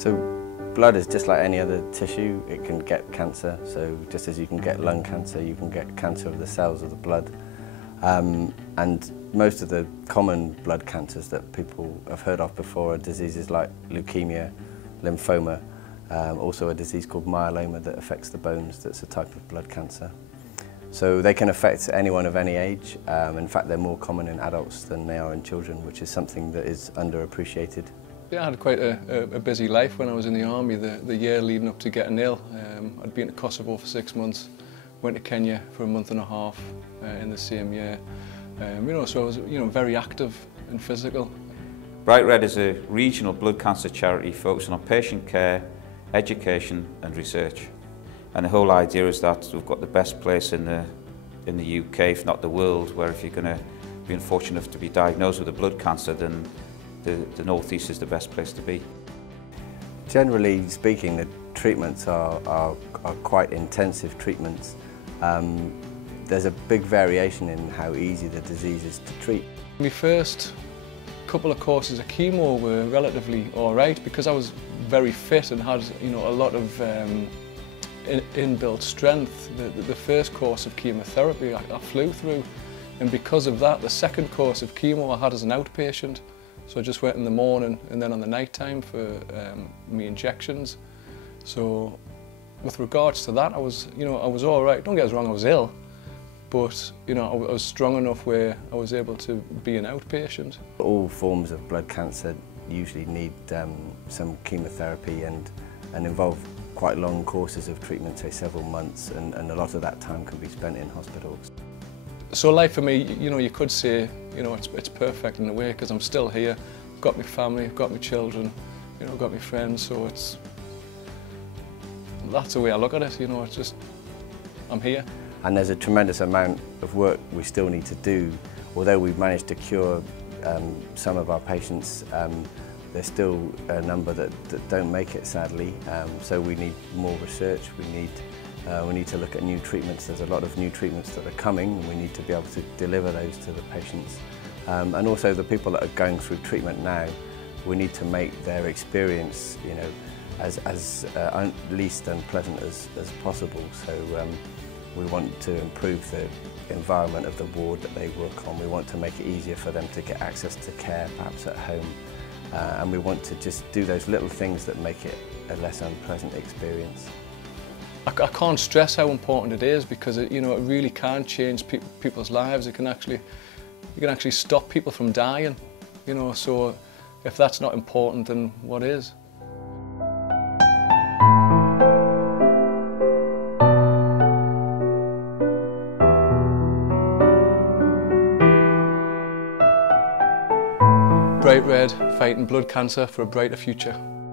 So blood is just like any other tissue. It can get cancer, so just as you can get lung cancer, you can get cancer of the cells of the blood. And most of the common blood cancers that people have heard of before are diseases like leukemia, lymphoma, also a disease called myeloma that affects the bones. That's a type of blood cancer. So they can affect anyone of any age. In fact, they're more common in adults than they are in children, which is something that is underappreciated. Yeah, I had quite a busy life when I was in the army, the year leading up to getting ill. I'd been to Kosovo for 6 months, went to Kenya for a month and a half in the same year. So I was very active and physical. Bright Red is a regional blood cancer charity focusing on patient care, education and research. And the whole idea is that we've got the best place in the UK, if not the world, where if you're going to be unfortunate enough to be diagnosed with a blood cancer, then the North East is the best place to be. Generally speaking, the treatments are quite intensive treatments. There's a big variation in how easy the disease is to treat. My first couple of courses of chemo were relatively alright because I was very fit and had a lot of inbuilt strength. The first course of chemotherapy I flew through, and because of that the second course of chemo I had as an outpatient. So I just went in the morning and then on the night time for my injections. So with regards to that, I was all right. Don't get us wrong, I was ill, but I was strong enough where I was able to be an outpatient. All forms of blood cancer usually need some chemotherapy and involve quite long courses of treatment, say several months, and a lot of that time can be spent in hospitals. So life for me, you could say, it's perfect in a way because I'm still here. I've got my family, I've got my children, I've got my friends, so that's the way I look at it, it's just, I'm here. And there's a tremendous amount of work we still need to do. Although we've managed to cure some of our patients, there's still a number that don't make it, sadly. So we need more research, we need to look at new treatments. There's a lot of new treatments that are coming, and we need to be able to deliver those to the patients. And also the people that are going through treatment now, we need to make their experience as least unpleasant as possible. So we want to improve the environment of the ward that they work on. We want to make it easier for them to get access to care, perhaps at home. And we want to just do those little things that make it a less unpleasant experience. I can't stress how important it is because it really can change people's lives. You can actually stop people from dying. So if that's not important, then what is? Bright Red, fighting blood cancer for a brighter future.